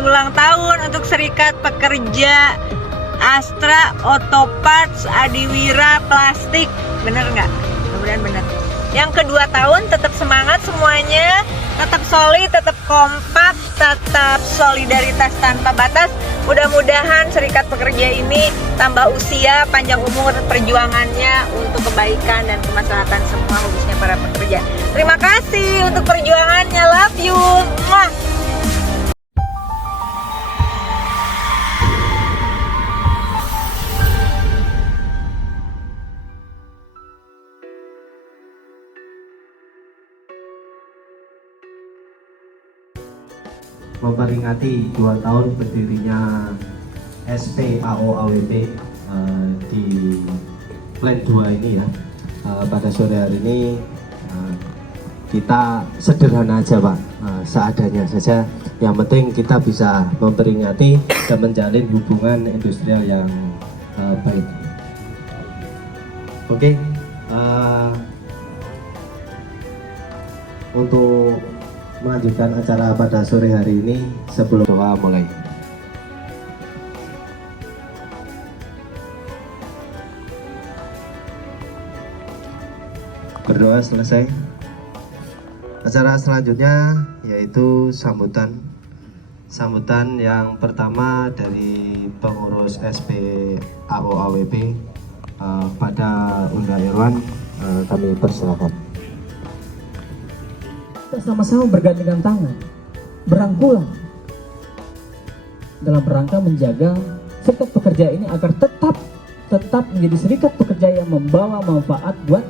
ulang tahun untuk Serikat Pekerja Astra Auto Parts Adiwira Plastik. Bener nggak? Mudah-mudahan bener. Yang kedua tahun tetap semangat semuanya, tetap solid, tetap kompak, tetap solidaritas tanpa batas. Mudah-mudahan Serikat Pekerja ini tambah usia, panjang umur perjuangannya untuk kebaikan dan kemaslahatan semua, khususnya para pekerja. Terima kasih untuk perjuangannya. Love you. Mwah. Memperingati 2 tahun berdirinya SPAO AWP di Plan 2 ini ya. Pada sore hari ini kita sederhana aja Pak, seadanya saja. Yang penting kita bisa memperingati dan menjalin hubungan industrial yang baik. Oke, untuk melanjutkan acara pada sore hari ini, sebelum doa mulai. Berdoa selesai. Acara selanjutnya yaitu sambutan yang pertama dari pengurus SPAO AWP pada Unda Irwan, kami persilakan. Kita sama-sama bergandengan tangan, berangkulan dalam rangka menjaga serikat pekerja ini agar tetap menjadi serikat pekerja yang membawa manfaat buat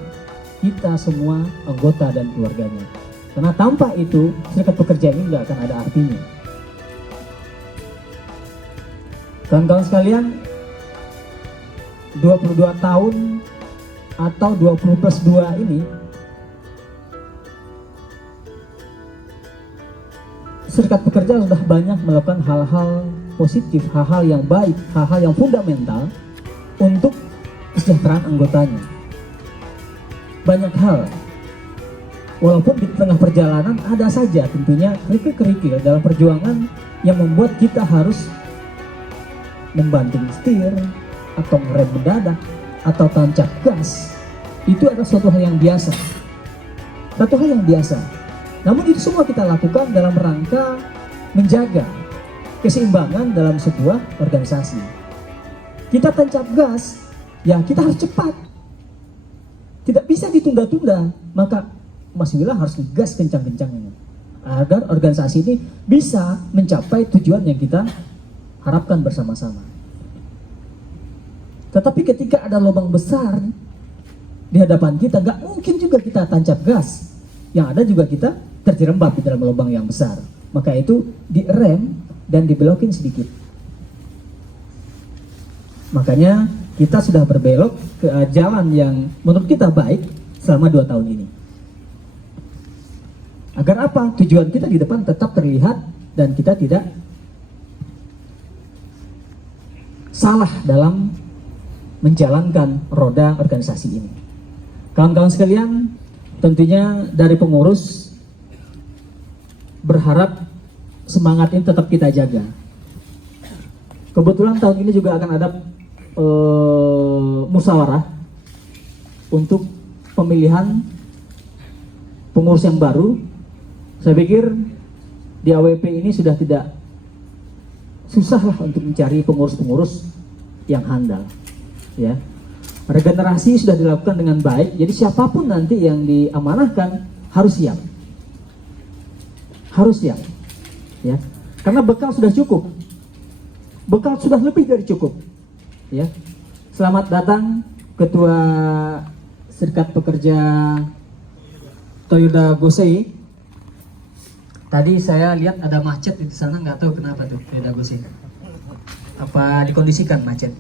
kita semua anggota dan keluarganya. Karena tanpa itu serikat pekerja ini nggak akan ada artinya. Kawan-kawan sekalian, 22 tahun atau 20+2 ini serikat pekerja sudah banyak melakukan hal-hal positif, hal-hal yang baik, hal-hal yang fundamental untuk kesejahteraan anggotanya. Banyak hal, walaupun di tengah perjalanan ada saja tentunya kerikil-kerikil dalam perjuangan yang membuat kita harus membanting setir, atau ngerem mendadak, atau tancap gas. Itu adalah suatu hal yang biasa. Satu hal yang biasa. Namun itu semua kita lakukan dalam rangka menjaga keseimbangan dalam sebuah organisasi. Kita tancap gas, ya kita harus cepat. Tidak bisa ditunda-tunda, maka Mas Wila harus gas kencang-kencangnya agar organisasi ini bisa mencapai tujuan yang kita harapkan bersama-sama. Tetapi ketika ada lubang besar di hadapan kita, gak mungkin juga kita tancap gas. Yang ada juga kita terjerembab di dalam lubang yang besar. Maka itu direm dan dibelokin sedikit. Makanya kita sudah berbelok ke jalan yang menurut kita baik selama 2 tahun ini. Agar apa? Tujuan kita di depan tetap terlihat dan kita tidak salah dalam menjalankan roda organisasi ini. Kawan-kawan sekalian, tentunya dari pengurus berharap semangat ini tetap kita jaga. Kebetulan tahun ini juga akan ada musyawarah untuk pemilihan pengurus yang baru. Saya pikir di AWP ini sudah tidak susah lah untuk mencari pengurus-pengurus yang handal. Ya, regenerasi sudah dilakukan dengan baik. Jadi siapapun nanti yang diamanahkan harus siap. Harus siap, ya, karena bekal sudah cukup, bekal sudah lebih dari cukup, ya. Selamat datang Ketua Serikat Pekerja Toyoda Gosei. Tadi saya lihat ada macet di sana, nggak tahu kenapa tuh Toyoda Gosei. Apa dikondisikan macet?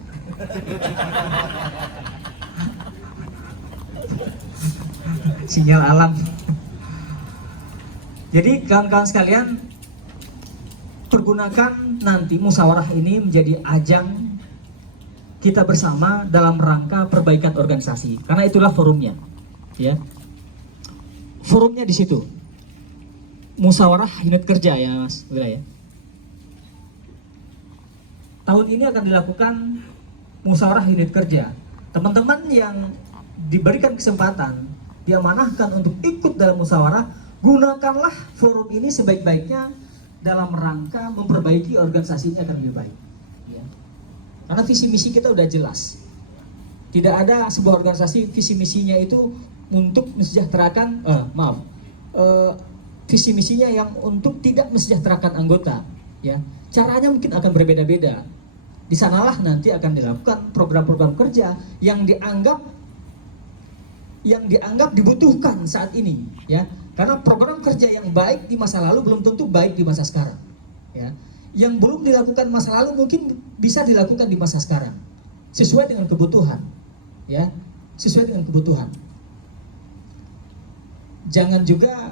Sinyal alam. Jadi kawan-kawan sekalian, pergunakan nanti musyawarah ini menjadi ajang kita bersama dalam rangka perbaikan organisasi. Karena itulah forumnya, ya. Forumnya di situ. Musyawarah unit kerja ya Mas Wila ya. tahun ini akan dilakukan musyawarah unit kerja. Teman-teman yang diberikan kesempatan, diamanahkan untuk ikut dalam musyawarah, gunakanlah forum ini sebaik-baiknya dalam rangka memperbaiki organisasinya akan lebih baik. Ya. Karena visi misi kita udah jelas. Tidak ada sebuah organisasi visi misinya itu untuk mesejahterakan, visi misinya yang untuk tidak mesejahterakan anggota. Ya, caranya mungkin akan berbeda-beda. Di sanalah nanti akan dilakukan program-program kerja yang dianggap dibutuhkan saat ini, ya. Karena program kerja yang baik di masa lalu belum tentu baik di masa sekarang, ya. Yang belum dilakukan masa lalu mungkin bisa dilakukan di masa sekarang, sesuai dengan kebutuhan, ya, sesuai dengan kebutuhan. Jangan juga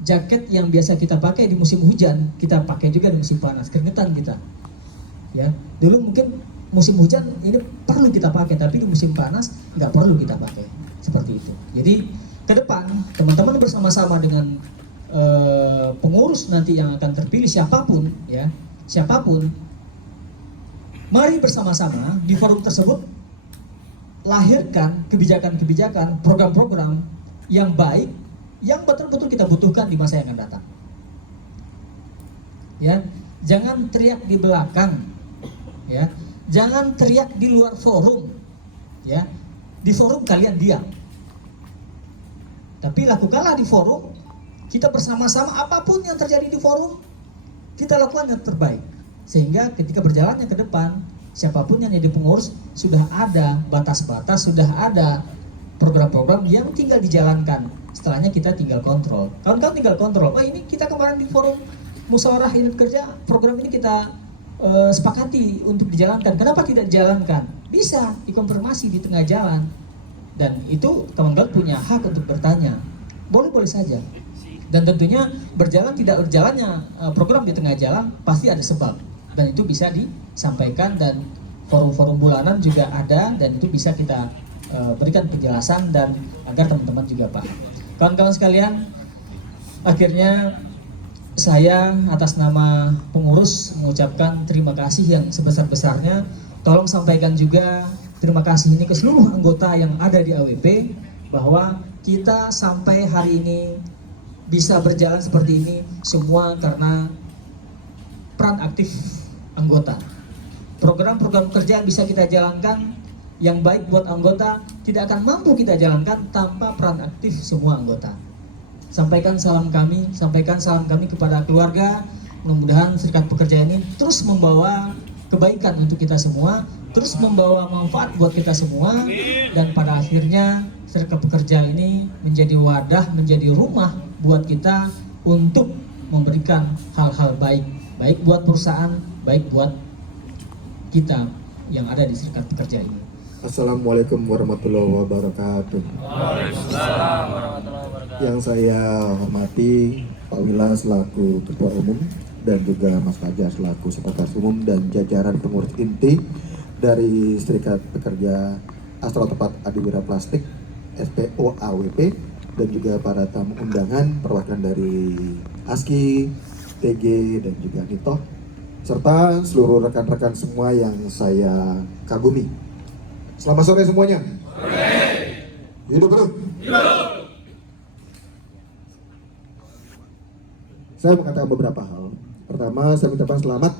jaket yang biasa kita pakai di musim hujan kita pakai juga di musim panas, keringetan kita, ya. Dulu mungkin musim hujan ini perlu kita pakai, tapi di musim panas nggak perlu kita pakai, seperti itu. Jadi ke depan teman-teman bersama-sama dengan pengurus nanti yang akan terpilih siapapun, ya, siapapun, mari bersama-sama di forum tersebut lahirkan kebijakan-kebijakan, program-program yang baik yang betul-betul kita butuhkan di masa yang akan datang. Ya, jangan teriak di belakang, ya, jangan teriak di luar forum, ya. Di forum kalian diam, tapi lakukanlah di forum. Kita bersama-sama apapun yang terjadi di forum kita lakukan yang terbaik, sehingga ketika berjalannya ke depan siapapun yang jadi pengurus sudah ada batas-batas, sudah ada program-program yang tinggal dijalankan. Setelahnya kita tinggal kontrol. Kawan-kawan tinggal kontrol. Wah, ini kita kemarin di forum musyawarah unit kerja, program ini kita sepakati untuk dijalankan. Kenapa tidak dijalankan? Bisa dikonfirmasi di tengah jalan. Dan itu kawan-kawan punya hak untuk bertanya. Boleh-boleh saja. Dan tentunya berjalan tidak berjalannya program di tengah jalan pasti ada sebab. Dan itu bisa disampaikan, dan forum-forum bulanan juga ada, dan itu bisa kita berikan penjelasan dan agar teman-teman juga paham. Kawan-kawan sekalian, akhirnya saya atas nama pengurus mengucapkan terima kasih yang sebesar-besarnya. Tolong sampaikan juga terima kasih ini ke seluruh anggota yang ada di AWP, bahwa kita sampai hari ini bisa berjalan seperti ini semua karena peran aktif anggota. Program-program kerja yang bisa kita jalankan yang baik buat anggota tidak akan mampu kita jalankan tanpa peran aktif semua anggota. Sampaikan salam kami kepada keluarga. Mudah-mudahan serikat pekerja ini terus membawa kebaikan untuk kita semua, terus membawa manfaat buat kita semua, dan pada akhirnya serikat pekerja ini menjadi wadah, menjadi rumah buat kita untuk memberikan hal-hal baik, baik buat perusahaan, baik buat kita yang ada di serikat pekerja ini. Assalamualaikum warahmatullahi wabarakatuh. Waalaikumsalam warahmatullahi wabarakatuh. Yang saya hormati Pak Wila selaku Ketua Umum, dan juga Mas Fajar selaku Sekretaris Umum, dan jajaran pengurus inti dari Serikat Pekerja Astra Otopat Adiwira Plastik SPO AWP, dan juga para tamu undangan perwakilan dari ASKI, TG, dan juga NITOH, serta seluruh rekan-rekan semua yang saya kagumi. Selamat sore semuanya. Hidup hidup. Saya mengatakan beberapa hal. Pertama, saya mengucapkan selamat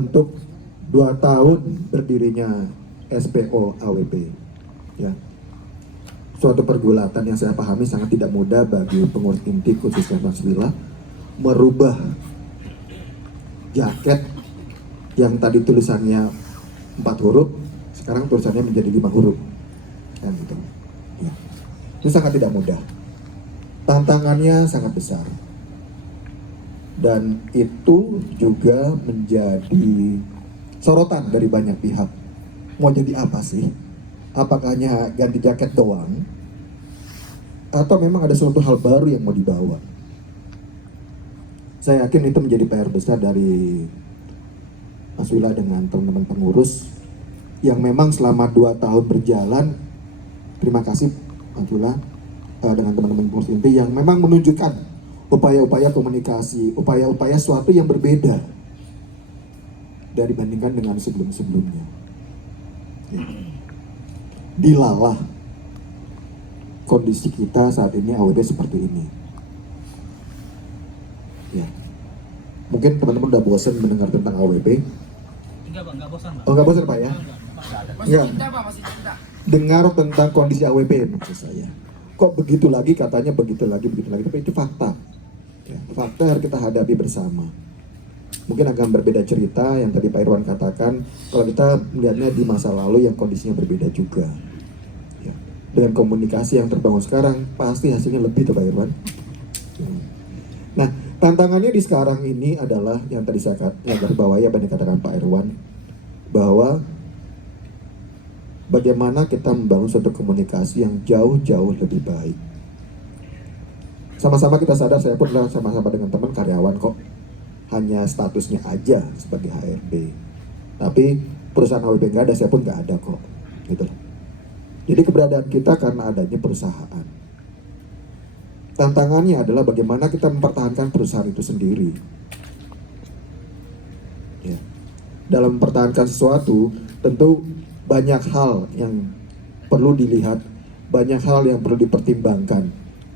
untuk 2 tahun berdirinya SPO AWP. Ya, suatu pergulatan yang saya pahami sangat tidak mudah bagi pengurus inti khususnya Mas Wila merubah jaket yang tadi tulisannya 4 huruf, sekarang tulisannya menjadi 5 huruf, kan gitu. Ya. Itu sangat tidak mudah. Tantangannya sangat besar. Dan itu juga menjadi sorotan dari banyak pihak. Mau jadi apa sih? Apakah hanya ganti jaket doang? Atau memang ada suatu hal baru yang mau dibawa? Saya yakin itu menjadi PR besar dari Mas Wila dengan teman-teman pengurus yang memang selama 2 tahun berjalan. Terima kasih Mas Wila dengan teman-teman pengurus inti yang memang menunjukkan upaya-upaya komunikasi, upaya-upaya sesuatu yang berbeda. dari dibandingkan dengan sebelum-sebelumnya. Ya. Dilalah kondisi kita saat ini AWP seperti ini. Ya. Mungkin teman-teman udah bosan mendengar tentang AWP. Enggak bosan, Pak. Oh, nggak bosan, Pak ya? Enggak. Dengar tentang kondisi AWP maksud saya. Kok begitu lagi, katanya begitu lagi, tapi itu fakta. Ya, fakta harus kita hadapi bersama. Mungkin agak berbeda cerita yang tadi Pak Irwan katakan, kalau kita melihatnya di masa lalu yang kondisinya berbeda juga. Ya. Dengan komunikasi yang terbangun sekarang, pasti hasilnya lebih tuh Pak Irwan. Nah, tantangannya di sekarang ini adalah yang tadi saya garis bawahi apa yang dikatakan Pak Irwan, bahwa bagaimana kita membangun suatu komunikasi yang jauh-jauh lebih baik. Sama-sama kita sadar, saya pun sama-sama dengan teman karyawan kok. Hanya statusnya aja sebagai HRD. Tapi perusahaan AWP nggak ada, saya pun nggak ada kok. Gitu. Jadi keberadaan kita karena adanya perusahaan. Tantangannya adalah bagaimana kita mempertahankan perusahaan itu sendiri. Ya. Dalam mempertahankan sesuatu, tentu banyak hal yang perlu dilihat, banyak hal yang perlu dipertimbangkan,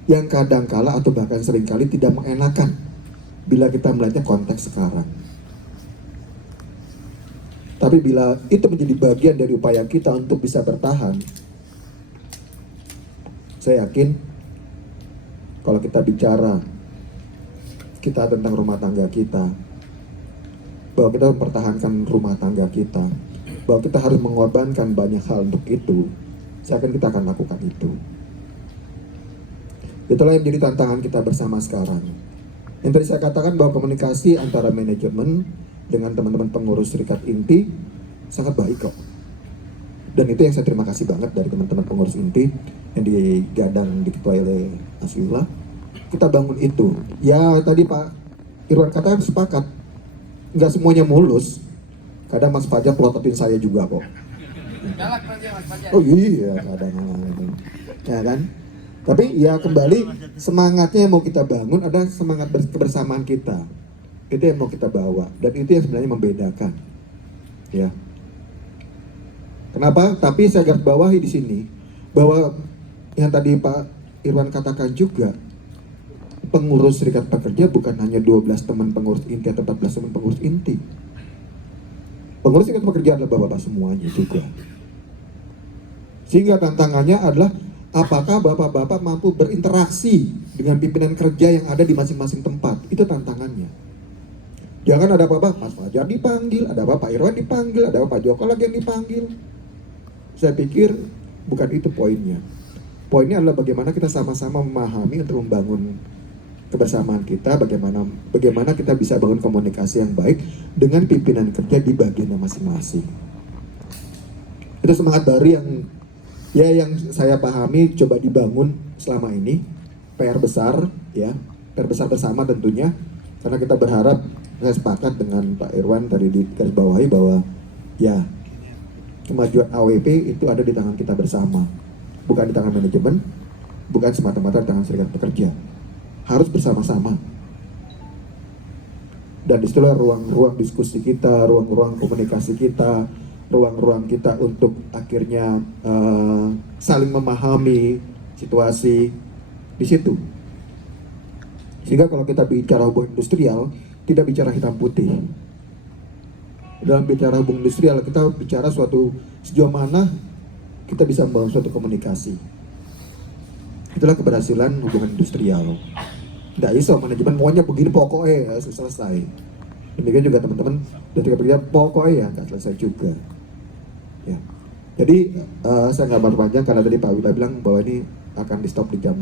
yang kadangkala atau bahkan seringkali tidak mengenakan bila kita melihatnya konteks sekarang. Tapi bila itu menjadi bagian dari upaya kita untuk bisa bertahan, saya yakin kalau kita bicara tentang rumah tangga kita, bahwa kita mempertahankan rumah tangga kita, bahwa kita harus mengorbankan banyak hal untuk itu, saya yakin kita akan lakukan itu. Itulah yang menjadi tantangan kita bersama sekarang. Yang tadi saya katakan bahwa komunikasi antara manajemen dengan teman-teman pengurus serikat inti sangat baik kok. Dan itu yang saya terima kasih banget dari teman-teman pengurus inti yang digadang diketuai oleh Mas Wila. Kita bangun itu. Ya tadi Pak Irwan katakan sepakat. Nggak semuanya mulus. Kadang Mas Fajar pelototin saya juga kok. Galak nanti Mas Fajar. Oh iya, kadang-kadang. Ya kan? Tapi ya kembali semangatnya yang mau kita bangun adalah semangat kebersamaan kita. Itu yang mau kita bawa dan itu yang sebenarnya membedakan. Ya. Kenapa? Tapi saya garis bawahi di sini bahwa yang tadi Pak Irwan katakan juga, pengurus serikat pekerja bukan hanya 12 teman pengurus inti atau 14 teman pengurus inti. Pengurus serikat pekerja adalah bapak-bapak semuanya juga. Sehingga tantangannya adalah apakah bapak-bapak mampu berinteraksi dengan pimpinan kerja yang ada di masing-masing tempat. Itu tantangannya. Jangan ada apa-apa, Mas Fajar dipanggil, ada apa Pak Irwan dipanggil, ada apa Pak Joko lagi yang dipanggil. Saya pikir bukan itu poinnya. Poinnya adalah bagaimana kita sama-sama memahami untuk membangun kebersamaan kita, bagaimana kita bisa bangun komunikasi yang baik dengan pimpinan kerja di bagian masing-masing. Itu semangat baru yang saya pahami coba dibangun selama ini. PR besar ya, PR besar bersama tentunya, karena kita berharap, saya sepakat dengan Pak Irwan tadi di garis bawahi bahwa ya kemajuan AWP itu ada di tangan kita bersama, bukan di tangan manajemen, bukan semata-mata di tangan serikat pekerja. Harus bersama-sama. Dan disitulah ruang-ruang diskusi kita, ruang-ruang komunikasi kita, ruang-ruang kita untuk akhirnya saling memahami situasi di situ. Sehingga kalau kita bicara hubungan industrial, tidak bicara hitam putih. Dalam bicara hubungan industrial, kita bicara sejauh mana kita bisa membangun suatu komunikasi. Itulah keberhasilan hubungan industrial. Nggak iso manajemen maunya begini pokoknya ya, selesai. Demikian juga teman-teman dari kerja pokoknya ya nggak selesai juga. Ya. Jadi saya nggak berpanjang karena tadi Pak Wila bilang bahwa ini akan di stop di jam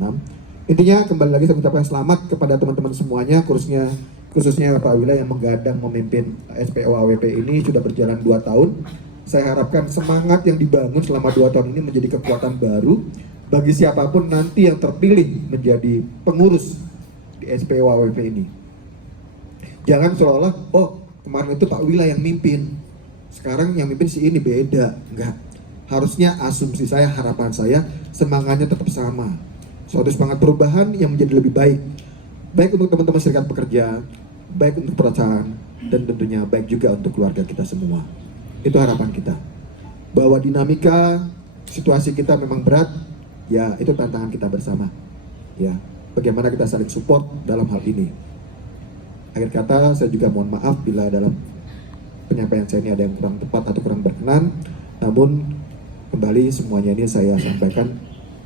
6. Intinya kembali lagi saya ucapkan selamat kepada teman-teman semuanya, khususnya Pak Wila yang menggadang memimpin SPO AWP ini sudah berjalan 2 tahun. Saya harapkan semangat yang dibangun selama 2 tahun ini menjadi kekuatan baru bagi siapapun nanti yang terpilih menjadi pengurus di SPO AWP ini. Jangan seolah-olah, oh kemarin itu Pak Wila yang mimpin, sekarang yang mimpin si ini beda. Enggak. Harusnya asumsi saya, harapan saya, semangatnya tetap sama. Suatu semangat perubahan yang menjadi lebih baik. Baik untuk teman-teman serikat pekerja, baik untuk perusahaan, dan tentunya baik juga untuk keluarga kita semua. Itu harapan kita. Bahwa dinamika situasi kita memang berat, ya itu tantangan kita bersama. Ya, bagaimana kita saling support dalam hal ini. Akhir kata, saya juga mohon maaf bila dalam penyampaian saya ini ada yang kurang tepat atau kurang berkenan. Namun kembali semuanya ini saya sampaikan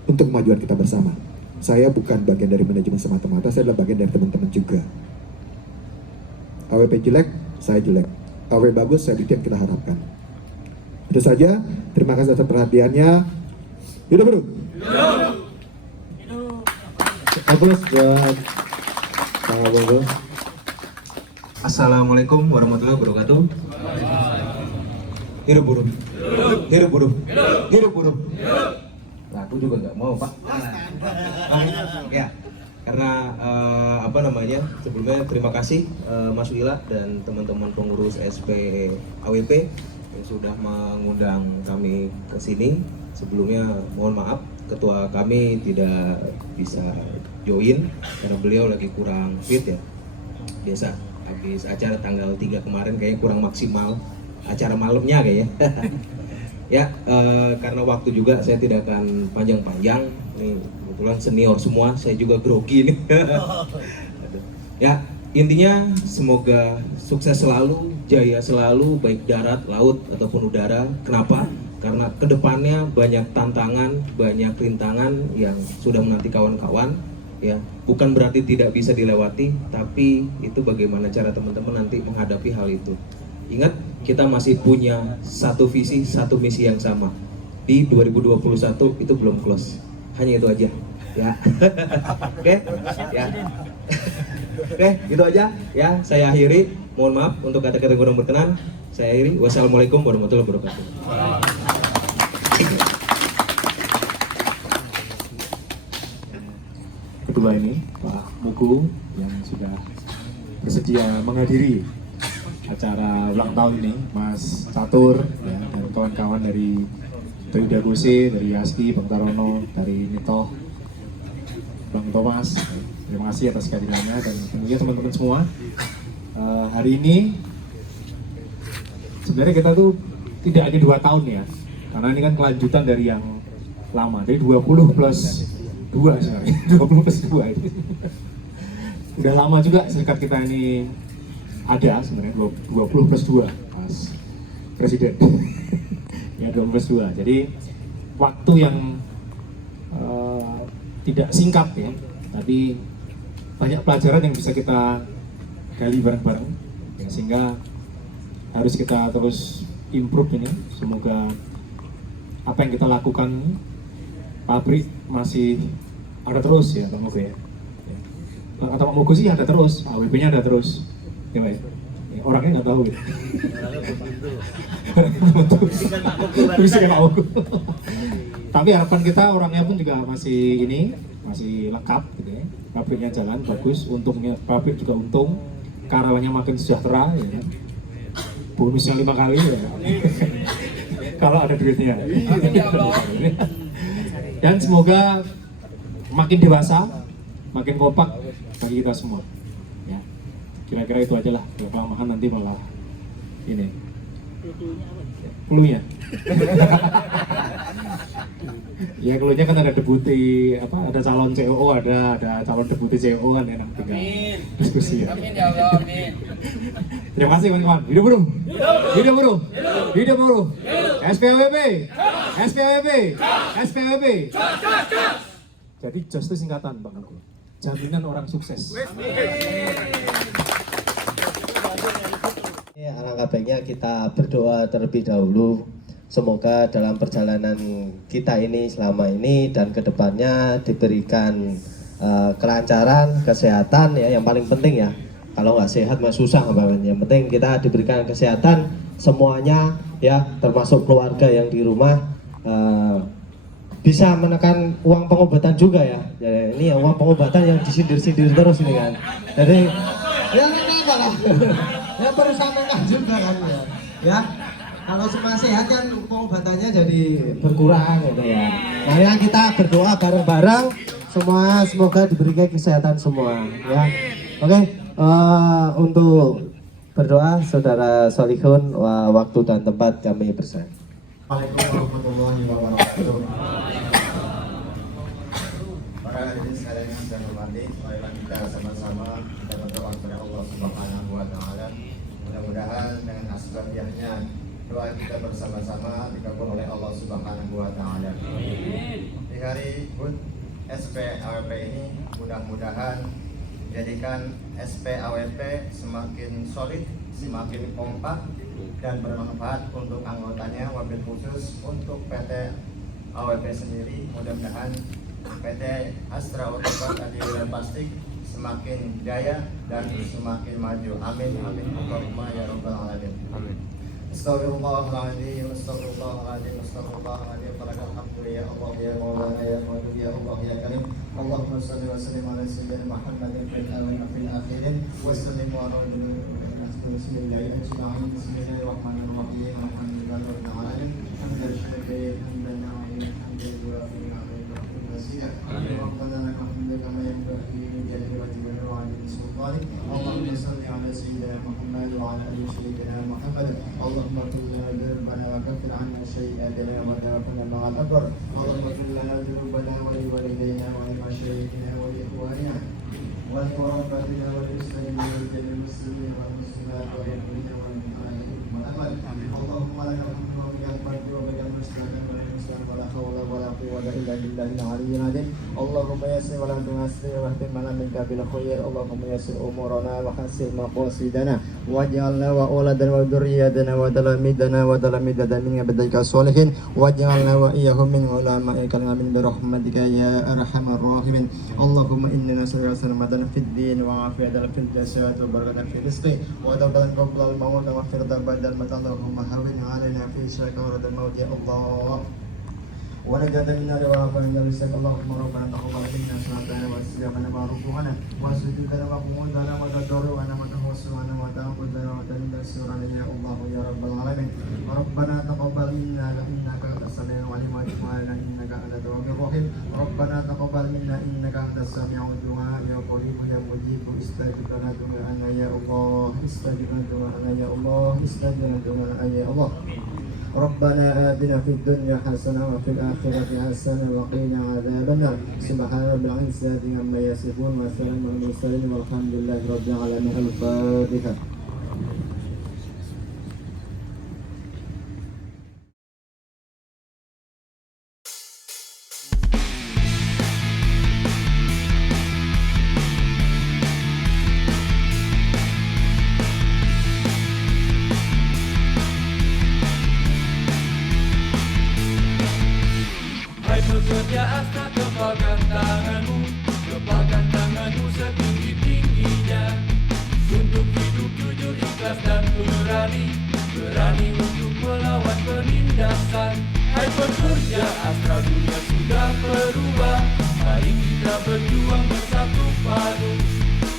untuk kemajuan kita bersama. Saya bukan bagian dari manajemen semata-mata, saya adalah bagian dari teman-teman juga. AWP jelek, saya jelek. AWP bagus, saya itu yang kita harapkan. Itu saja, terima kasih atas perhatiannya. Hidup bro. Aplaus buat Kang Abogo. Assalamualaikum warahmatullahi wabarakatuh. Hidup burung. Hidup burung. Hidup burung. Nah, aku juga nggak mau, Pak. Ya, karena sebelumnya terima kasih Mas Wila dan teman-teman pengurus SP AWP yang sudah mengundang kami ke sini. Sebelumnya mohon maaf, ketua kami tidak bisa join karena beliau lagi kurang fit ya. Biasa habis acara tanggal 3 kemarin kayaknya kurang maksimal acara malamnya kayaknya. Ya, karena waktu juga saya tidak akan panjang-panjang. Nih kebetulan senior semua, saya juga grogi nih. Ya, intinya semoga sukses selalu, jaya selalu, baik darat, laut ataupun udara. Kenapa? Karena kedepannya banyak tantangan, banyak rintangan yang sudah menanti kawan-kawan. Ya, bukan berarti tidak bisa dilewati, tapi itu bagaimana cara teman-teman nanti menghadapi hal itu. Ingat, kita masih punya satu visi, satu misi yang sama. Di 2021 itu belum close. Hanya itu aja, ya. Oke, ya. Oke, itu aja, ya. Saya akhiri. Mohon maaf untuk kata-kata kurang berkenan. Saya akhiri. Wassalamualaikum warahmatullahi wabarakatuh. Kedua ini Pak Mugu yang sudah bersedia menghadiri acara ulang tahun ini, Mas Catur ya, dan kawan-kawan dari Toyota Gose, dari Yaski, Bang Tarono, dari Nito, Bang Thomas. Terima kasih atas kehadirannya dan tentunya teman-teman semua. Hari ini sebenarnya kita tuh tidak hanya 2 tahun ya, karena ini kan kelanjutan dari yang lama. Jadi 20 plus 2 sebenarnya, 20 plus 2 itu. Udah lama juga serikat kita ini ada sebenarnya 20 plus 2 Mas Presiden. Ya 20 plus 2. Jadi waktu yang tidak singkat ya, tapi banyak pelajaran yang bisa kita gali bareng-bareng ya, sehingga harus kita terus improve ini. Semoga apa yang kita lakukan pabrik masih ada terus ya Pak Mogo ya. Atau Pak Mogo sih ada terus, AWP-nya ada terus. Ya, Pak, ya, orangnya nggak tahu gitu. Bisa kan Pak Mogo. Tapi harapan kita orangnya pun juga masih lengkap gitu ya. Pabriknya jalan bagus, untungnya pabrik juga untung, karyawannya makin sejahtera ya. Bonusnya 5 kali ya. Kalau ada duitnya. Dan semoga makin dewasa, makin kompak bagi kita semua. Ya, kira-kira itu aja lah. Kelamaan nanti malah ini. Cluenya. Ya cluenya kan ada debuti, ada calon COO, ada calon debuti COO kan enak tinggal diskusi ya. Amin ya Allah, amin. Terima kasih kawan-kawan. Hidup buruh. Hidup buruh. Hidup buruh. SPWP. SPWP. SPWP. Jadi JOS itu singkatan Bang Aku. Jaminan orang sukses. Alangkah baiknya kita berdoa terlebih dahulu. Semoga dalam perjalanan kita ini selama ini dan kedepannya diberikan kelancaran, kesehatan ya, yang paling penting ya. Kalau nggak sehat mah susah Bang. Yang penting kita diberikan kesehatan semuanya ya, termasuk keluarga yang di rumah bisa menekan uang pengobatan juga ya. Ya ini ya, uang pengobatan yang disindir-sindir terus ini kan. Jadi ya apa lah. Ya berusaha menekan juga kan ya. Ya. Kalau semua sehat kan pengobatannya jadi berkurang gitu ya. Nah ya kita berdoa bareng-bareng semua, semoga diberikan kesehatan semua ya. Oke, untuk Berdoa Saudara Solihun, waktu dan tempat kami persilakan. Assalamualaikum warahmatullahi wabarakatuh. Para hadirin sekalian yang saya hormati, marilah kita sama-sama kita berdoa kepada Allah Subhanahu wa taala. Mudah-mudahan dengan asbabiyahnya doa kita bersama-sama dikabul oleh Allah Subhanahu wa taala. Di hari HUT SPAWP ini mudah-mudahan jadikan SPAWP semakin solid, semakin kompak dan bermanfaat untuk anggotanya, wabil khusus untuk PT AWP sendiri. Mudah-mudahan PT Astra Otopat Adiwira Plastik semakin jaya dan semakin maju. Amin amin Allahumma ya rabbal alamin. Amin. Astagfirullahaladzim, astagfirullahaladzim, astagfirullahaladzim. Alhamdulillah ya Allah ya Maulana ya Maulana ya Allah ya Karim. Allahumma salli wa sallim ala sayyidina Muhammadin fil awwalin wa fil akhirin wa sallim wa ala Bismillahirrahmanirrahim. Bismillahirrahmanirrahim. Alhamdulillahi rabbil alamin. Hamdan syakir, hamdan na'im, hamdan yuafi ni'amahu mazida. Rabbana lakal hamdu kama yanbaghi li jalali wajhika wa 'azimi sultanik. Allahumma salli ala sayyidina Muhammad wa ala ali sayyidina Muhammad. Allahumma ighfir lana dhunubana wa kaffir 'anna sayyi'atina wa tawaffana ma'al abrar. Allahumma ighfir lana dhunubana wa li walidayna wa li masyayikhina wa li ikhwanina wa li qarabatina wa li muslimina wa li muslimin wal muslimat wa li mu'minina wal mu'minat wal amal. Allahumma lakal hamdu wa bikal fadlu wa bikal muslimin wa muslimat wa la hawla wa la quwwata illa billahil aliyyil azim. Allahumma yassir wa la tu'assir wa ihtimna minka bil khair. Allahumma yassir umurana wa hassil maqasidana waj'alna wa auladan wa dzurriyyatana wa talamidana wa talamidatan min ibadika sholihin waj'alna wa iyyahum min ulama'ikal amin bi rahmatika ya arhamar rahimin. Allahumma inna nas'aluka salamatan fid din wa afiyatan fil jasad wa barakatan fil rizqi wa tawbatan qabla al maut wa maghfiratan ba'da al maut. Allahumma hawwin 'alaina fi sakarat al maut ya Allah. ونجاة من النار وعافانا من الرزق. اللهم ربنا تقبل منا صلاتنا واستجابنا وركوعنا وسجودنا وقعودنا وتضرعنا وتوسلنا وتعبدنا وتنتصرنا يا الله يا رب العالمين. ربنا تقبل منا انك انت السميع العليم وتب علينا انك انت التواب الرحيم. ربنا تقبل منا انك انت السميع الدعاء يا قريب يا مجيب. استجب لنا دعاءنا يا الله، استجب لنا دعاءنا يا الله، استجب لنا دعاءنا يا الله. ربنا آتنا في الدنيا حسنة وفي الآخرة حسنة وقنا عذاب النار. سبحان رب العزة عما يصفون وسلام على المرسلين والحمد لله رب العالمين. الفاتحة. Pekerja Astra, kepalkan tanganmu, kepalkan tanganmu setinggi-tingginya untuk hidup jujur, ikhlas dan berani, berani untuk melawan penindasan. Hai pekerja Astra, dunia sudah berubah, mari kita berjuang bersatu padu,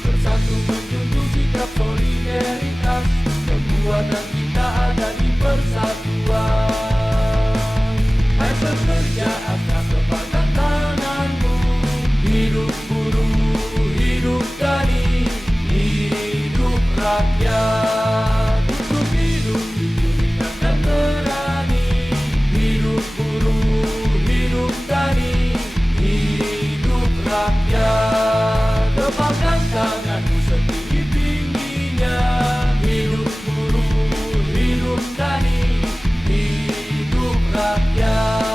bersatu menjunjung sikap solidaritas, kekuatan kita ada di persatuan. Hai pekerja Astra, kepalkan tanganmu, hidup buruh, hidup tani, hidup rakyat. Untuk hidup jujur, ikhlas dan berani, hidup buruh, hidup tani, hidup rakyat. Kepalkan tanganmu setinggi-tingginya, hidup buruh, hidup tani, hidup rakyat.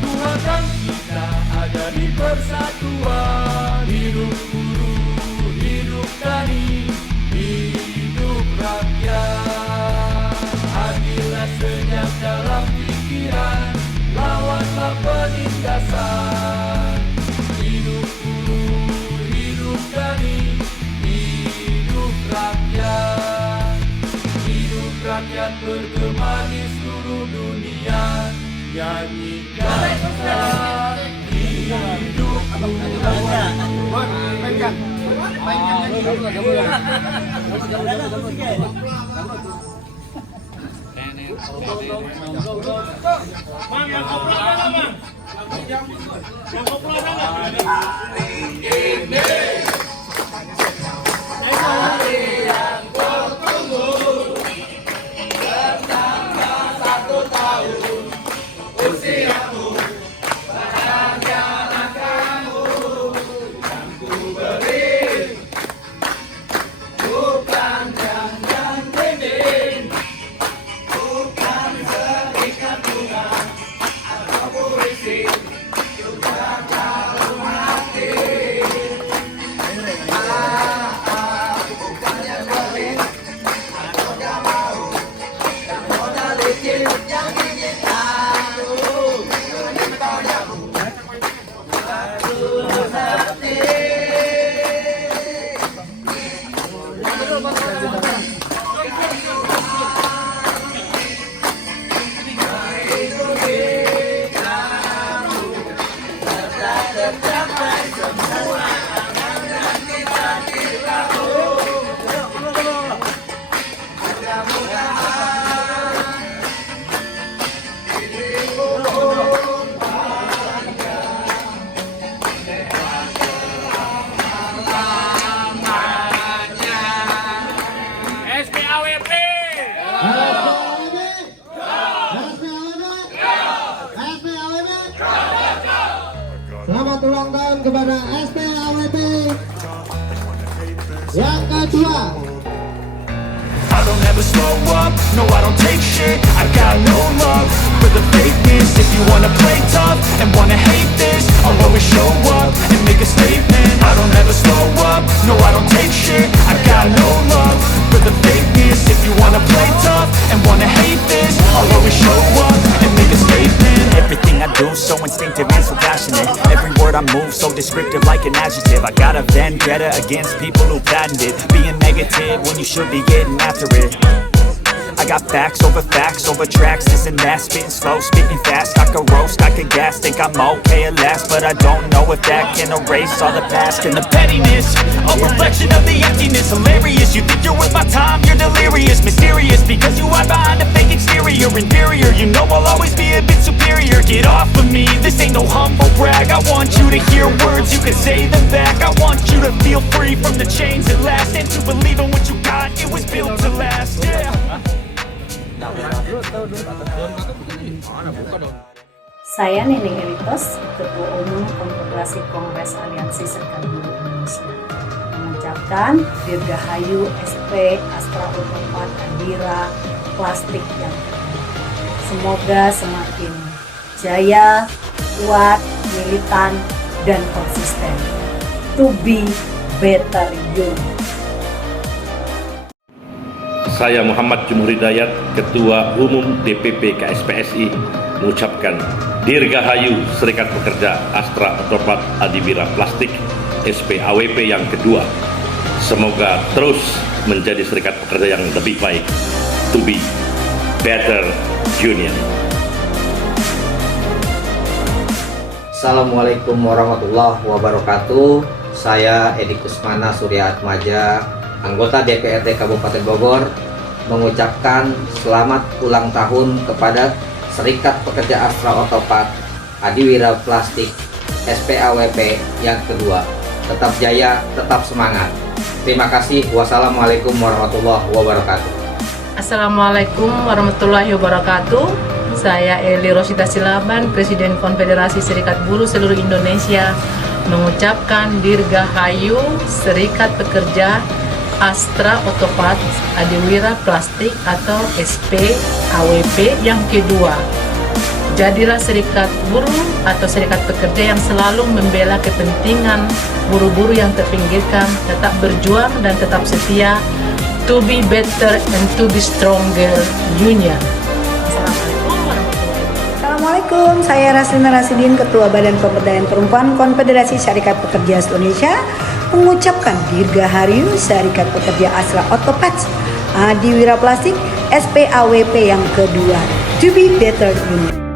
Kekuatan kita ada di persatuan, hidup buruh, hidup tani, hidup rakyat. Adillah senyap dalam pikiran, lawanlah penindasan. Hidup buruh, hidup tani, hidup rakyat. Hidup rakyat bergema di seluruh dunia, nyanyikan hidup hari yang kau tunggu. never slow up, no I don't take shit. I got no love for the fakeness. If you wanna play tough and wanna hate this, I'll always show up and make a statement. I don't ever slow up, no I don't take shit. I got no love for the fakeness. If you wanna play tough and wanna hate this, I'll always show up and make a statement. Everything I do so instinctive and so passionate. Every word I move so descriptive like an adjective. I got a vendetta against people who patented being negative when you should be getting after it. I got facts over tracks, this and that, spitting slow, speaking fast. I could roast, I could gas, think I'm okay at last, but I don't know if that can erase all the past and the pettiness. A reflection of the emptiness, hilarious. You think you're worth my time, you're delirious, mysterious, because you hide behind a fake exterior. Inferior, you know I'll always be a bit superior. Get off of me, this ain't no humble brag. I want you to hear words, you can say them back. I want you to feel free from the chains at last, and to believe in what you got, it was built to last, yeah. Saya Neneng Elitos, Ketua Umum Konfederasi Kongres Aliansi Serikat Buruh Indonesia, mengucapkan Dirgahayu SP Astra Otopat Adira Plastik yang semoga semakin jaya, kuat, militan, dan konsisten. To be better you. Saya Muhammad Jumhur Hidayat, Ketua Umum DPP KSPSI, mengucapkan Dirgahayu Serikat Pekerja Astra Otopat Adiwira Plastik SPAWP yang kedua. Semoga terus menjadi serikat pekerja yang lebih baik. To be better union. Assalamualaikum warahmatullahi wabarakatuh. Saya Edi Kusmana Surya Atmaja, anggota DPRD Kabupaten Bogor, mengucapkan selamat ulang tahun kepada Serikat Pekerja Astra Otopat Adiwira Plastik SPAWP yang kedua. Tetap jaya, tetap semangat. Terima kasih. Wassalamualaikum warahmatullahi wabarakatuh. Assalamualaikum warahmatullahi wabarakatuh. Saya Eli Rosita Silaban, Presiden Konfederasi Serikat Buruh seluruh Indonesia, mengucapkan Dirgahayu Serikat Pekerja Astra Otopat Adiwira Plastik atau SPAWP yang kedua. Jadilah serikat buruh atau serikat pekerja yang selalu membela kepentingan buruh-buruh yang terpinggirkan, tetap berjuang dan tetap setia. To be better and to be stronger union. Assalamualaikum, saya Raslina Rasidin, Ketua Badan Pemberdayaan Perempuan Konfederasi Serikat Pekerja Indonesia, mengucapkan Dirgahayu Serikat Pekerja Astra Otopat Adiwira Plastik SPAWP yang kedua. To be better union.